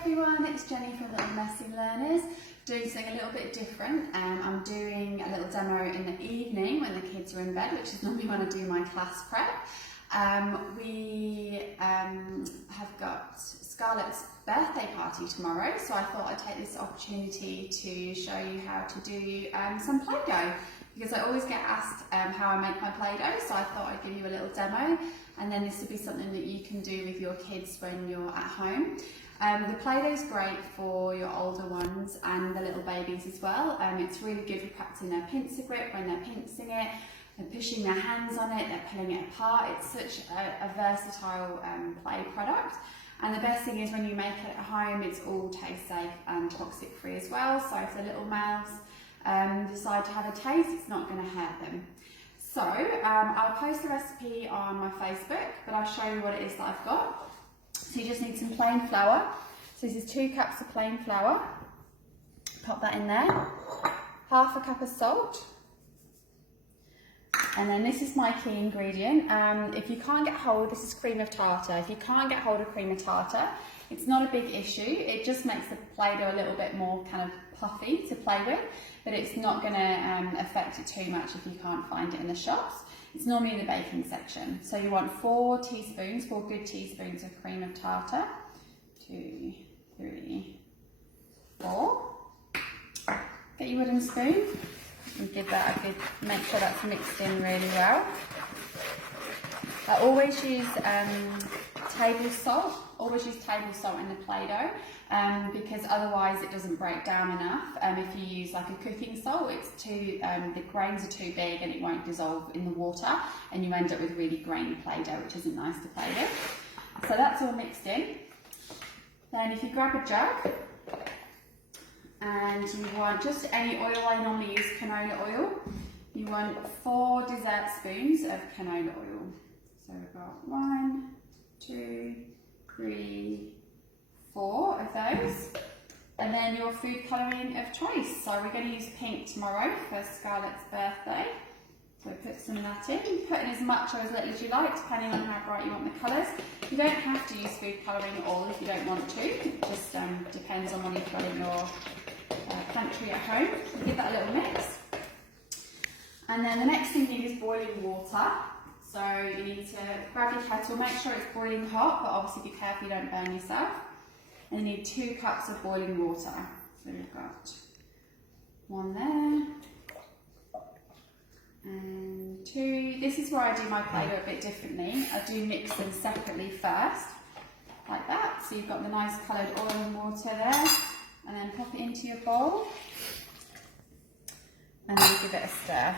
everyone, it's Jenny from Little Messy Learners, doing something a little bit different. I'm doing a little demo in the evening when the kids are in bed, which is normally when I do my class prep. We have got Scarlett's birthday party tomorrow, so I thought I'd take this opportunity to show you how to do some Play-Doh, because I always get asked how I make my Play-Doh, so I thought I'd give you a little demo, and then this would be something that you can do with your kids when you're at home. The Play-Doh is great for your older ones and the little babies as well. It's really good for practicing their pincer grip when they're pincing it, they're pushing their hands on it, they're pulling it apart. It's such a versatile play product. And the best thing is when you make it at home, it's all taste safe and toxic free as well. So if the little mouths decide to have a taste, it's not going to hurt them. So I'll post the recipe on my Facebook, but I'll show you what it is that I've got. So you just need some plain flour. So this is 2 cups of plain flour. Pop that in there. Half a cup of salt. And then this is my key ingredient. If you can't get hold, this is cream of tartar. If you can't get hold of cream of tartar, it's not a big issue. It just makes the Play-Doh a little bit more kind of puffy to play with, but it's not going to affect it too much if you can't find it in the shops. It's normally in the baking section. So you want 4 good teaspoons of cream of tartar. 2, 3, 4. Get your wooden spoon and give that a good, make sure that's mixed in really well. I always use table salt. Always use table salt in the Play-Doh because otherwise it doesn't break down enough. If you use like a cooking salt, it's too the grains are too big and it won't dissolve in the water, and you end up with really grainy Play-Doh, which isn't nice to play with. So that's all mixed in. Then if you grab a jug and you want just any oil, I normally use canola oil. You want 4 dessert spoons of canola oil. So we've got 1, 2, 3, 4 of those. And then your food colouring of choice. So we're going to use pink tomorrow for Scarlett's birthday. So put some of that in. You put in as much or as little as you like, depending on how bright you want the colours. You don't have to use food colouring at all if you don't want to. It just depends on what you've got in your pantry at home. So give that a little mix. And then the next thing you need is boiling water. So you need to grab your kettle, make sure it's boiling hot, but obviously be careful you don't burn yourself. And you need 2 cups of boiling water. So we've got 1 there, and 2. This is where I do my Play-Doh a bit differently. I do mix them separately first, like that. So you've got the nice coloured oil and water there, and then pop it into your bowl, and then give it a stir.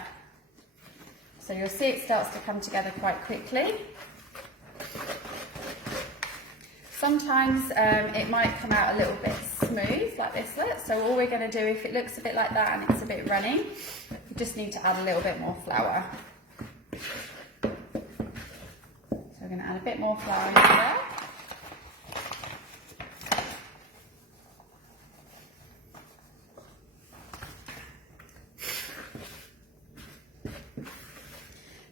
So you'll see it starts to come together quite quickly. Sometimes it might come out a little bit smooth like this. So all we're going to do, if it looks a bit like that and it's a bit runny, you just need to add a little bit more flour. So we're going to add a bit more flour into there.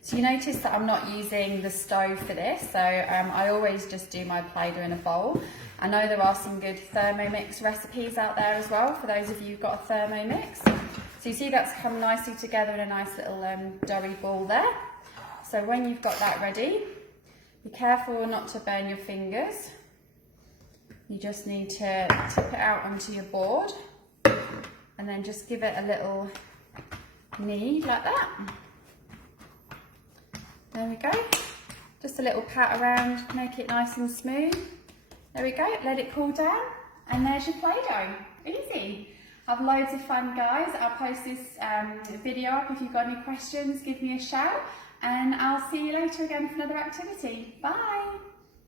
So you notice that I'm not using the stove for this, so I always just do my Play-Doh in a bowl. I know there are some good Thermomix recipes out there as well, for those of you who've got a Thermomix. So you see that's come nicely together in a nice little doughy ball there. So when you've got that ready, be careful not to burn your fingers. You just need to tip it out onto your board and then just give it a little knead like that. There we go, just a little pat around, make it nice and smooth. There we go, let it cool down, and there's your Play-Doh, easy. Have loads of fun, guys. I'll post this video up. If you've got any questions, give me a shout, and I'll see you later again for another activity. Bye.